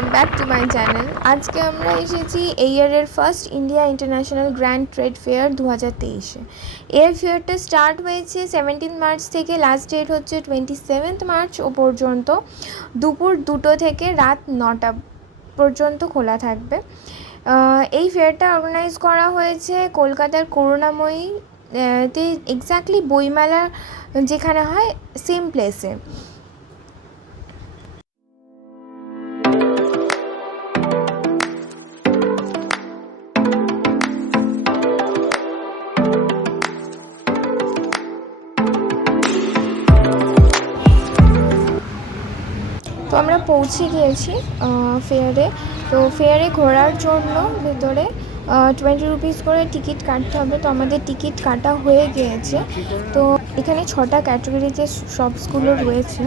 Welcome back to my channel. আজকে আমরা এসেছি এই ইয়ারের first India international grand trade fair 2023-এ। এই ফেয়ারটা স্টার্ট হয়েছে 17 মার্চ থেকে, লাস্ট ডেট হচ্ছে 27 মার্চ ও পর্যন্ত। দুপুর 2টো থেকে রাত 9টা পর্যন্ত খোলা থাকবে। এই ফেয়ারটা অর্গানাইজ করা হয়েছে কলকাতার করুণাময়ী তে, এক্স্যাক্টলি বইমেলা যেখানে হয় সেম প্লেসে। তো আমরা পৌঁছে গিয়েছি ফেয়ারে। তো ফেয়ারে ঘোরার জন্য ভেতরে 20 রুপিস করে টিকিট কাটতে হবে। তো আমাদের টিকিট কাটা হয়ে গিয়েছে। তো এখানে 6টা ক্যাটাগরিতে শপসগুলো রয়েছে।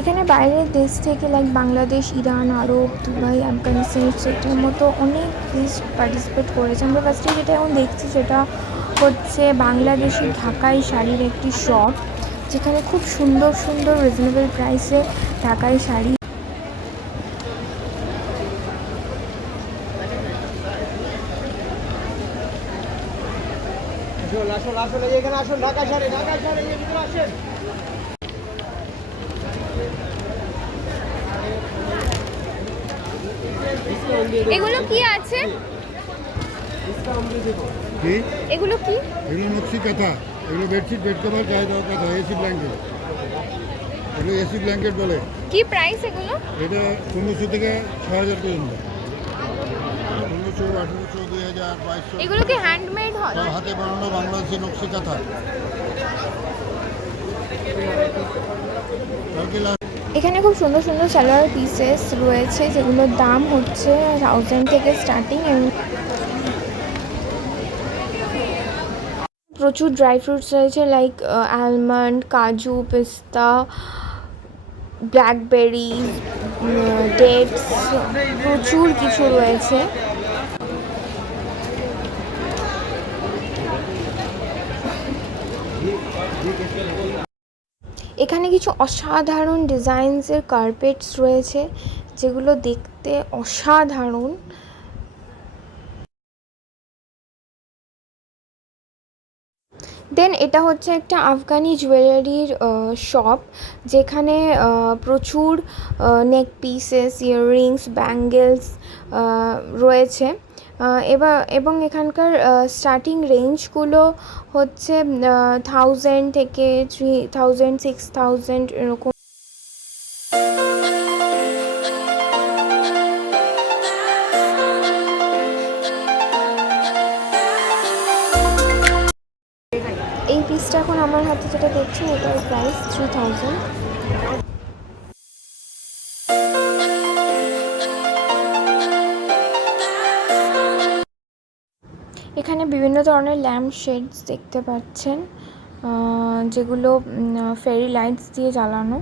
এখানে বাইরের দেশ থেকে লাইক বাংলাদেশ, ইরান, আরব, দুবাই, আফগানিস্তান সেটার মতো অনেক দেশ পার্টিসিপেট করেছে। আমরা ফার্স্টে যেটা এখন দেখছি সেটা হচ্ছে বাংলাদেশি ঢাকাই শাড়ির একটি শপ, যেখানে খুব সুন্দর সুন্দর রিজনেবল প্রাইসে ঢাকাই শাড়ি। এগুলো কি আছে? এগুলো কি? এগুলো নকশি কাঁথা, এগুলো বেডশিট, বেড কভার, গায়ে দেওয়া কাঁথা, এসি ব্ল্যাঙ্কেট। এগুলো এসি ব্ল্যাঙ্কেট বলে। কি প্রাইস এগুলো? এটা 1500 থেকে 6000 পর্যন্ত। 1500, 1800, 2000, 2200। এগুলো কি হ্যান্ডমেড হয়? সব হাতে বানানো বাংলাদেশি নকশি কাঁথা। এখানে খুব সুন্দর সুন্দর সালোয়ার পিসেস রয়েছে, যেগুলোর দাম হচ্ছে 1000 থেকে স্টার্টিং। প্রচুর ড্রাই ফ্রুটস রয়েছে, লাইক আলমন্ড, কাজু, পিস্তা, ব্ল্যাকবেরি, ডেটস, প্রচুর কিছু রয়েছে। এখানে কিছু অসাধারণ ডিজাইনসের কার্পেটস রয়েছে, যেগুলো দেখতে অসাধারণ। দেন এটা হচ্ছে একটা আফগানি জুয়েলারির শপ, যেখানে প্রচুর নেক পিসেস, ইয়াররিংস, ব্যাঙ্গেলস রয়েছে। এবং এখানকার স্টার্টিং রেঞ্জগুলো হচ্ছে 1000 থেকে 3000, 6000 এরকম। এই পিসটা এখন আমার হাতে যেটা দেখছি, এটার প্রাইস 3000। এখানে বিভিন্ন ধরনের ল্যাম্প শেডস দেখতে পাচ্ছেন, যেগুলো ফেরি লাইটস দিয়ে জ্বালানো।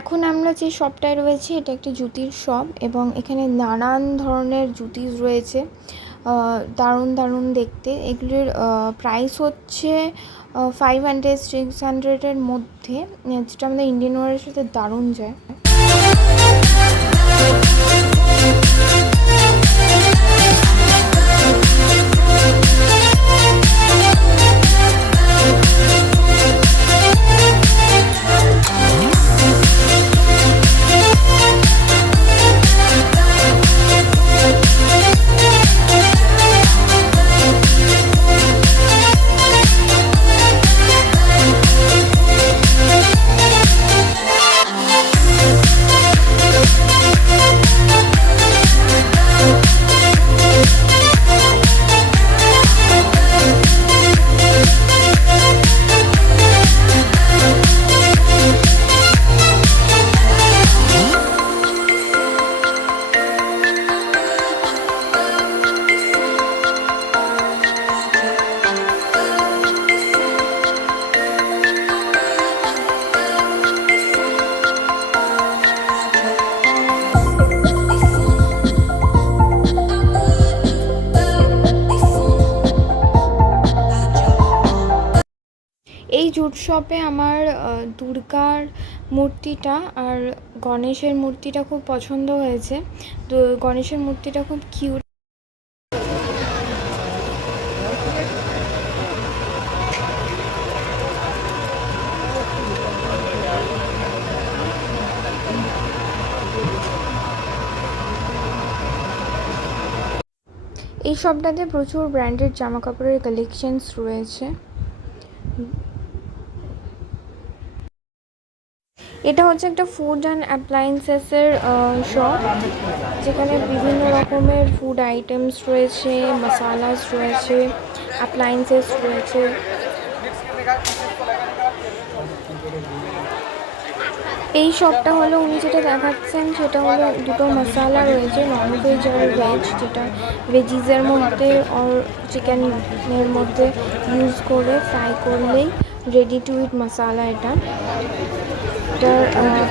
এখন আমরা যে শপটায় রয়েছি, এটা একটি জুতির শপ, এবং এখানে নানান ধরনের জুতিস রয়েছে, দারুণ দারুণ দেখতে। এগুলির প্রাইস হচ্ছে 500, 600-এর মধ্যে, যেটা আমাদের ইন্ডিয়ান ওয়ারের সাথে দারুণ যায়। জুট শপে আমার দুর্গার মূর্তিটা আর গণেশের মূর্তিটা খুব পছন্দ হয়েছে। তো গণেশের মূর্তিটা খুব কিউট। এই শপটাতে প্রচুর ব্র্যান্ডেড জামা কাপড়ের কালেকশনস রয়েছে। এটা হচ্ছে একটা ফুড অ্যান্ড অ্যাপ্লায়েন্সেসের শপ, যেখানে বিভিন্ন রকমের ফুড আইটেমস রয়েছে, মশালাস রয়েছে, অ্যাপ্লায়েন্সেস রয়েছে। এই শপটা হলো উনি যেটা দেখাচ্ছেন সেটা হলো দুটো মশালা রয়েছে, নন ভেজ আর ভেজ, যেটা ভেজিসের মধ্যে আর চিকেনের মধ্যে ইউজ করে ফ্রাই করলেই রেডি টু ইট মশালা। এটার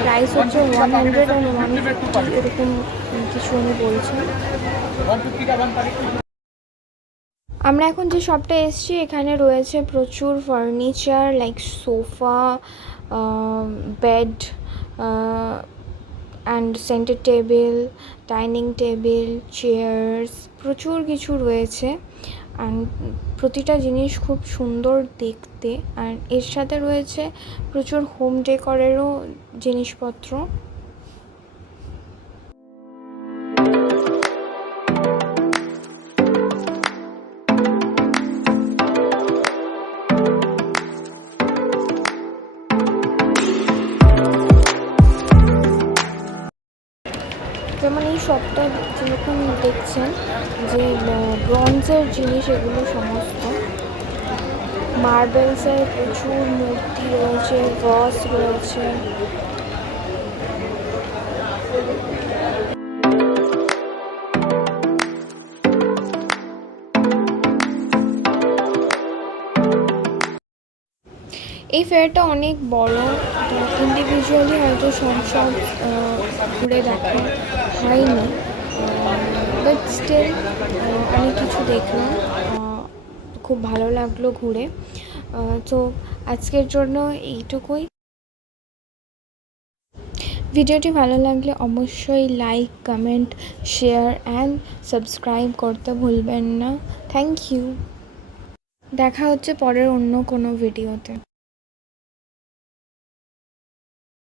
প্রাইস হচ্ছে 100 and 150 এরকম কিছু উনি বলছেন। আমরা এখন যে শপটা এসেছি এখানে রয়েছে প্রচুর furniture like sofa, bed and centre table, dining table, chairs, প্রচুর কিছু রয়েছে। অ্যান্ড প্রতিটা জিনিস খুব সুন্দর দেখতে। আর এর সাথে রয়েছে প্রচুর হোম ডেকরেরও জিনিসপত্র। যেমন এই শপটা যেরকম দেখছেন যে ব্রঞ্জের জিনিস, এগুলো সমস্ত মার্বেলসের প্রচুর মূর্তি রয়েছে, ভাস রয়েছে। এই ফেয়ারটা অনেক বড়, ইন্ডিভিজুয়ালি হয়তো সব ঘুরে দেখা হয়নি, বাট স্টিল অনেক কিছু দেখলাম, খুব ভালো লাগলো ঘুরে। তো আজকের জন্য এইটুকুই। ভিডিওটি ভালো লাগলে অবশ্যই like, comment, share and subscribe করতে ভুলবেন না। Thank you. দেখা হচ্ছে পরের অন্য কোনো ভিডিওতে।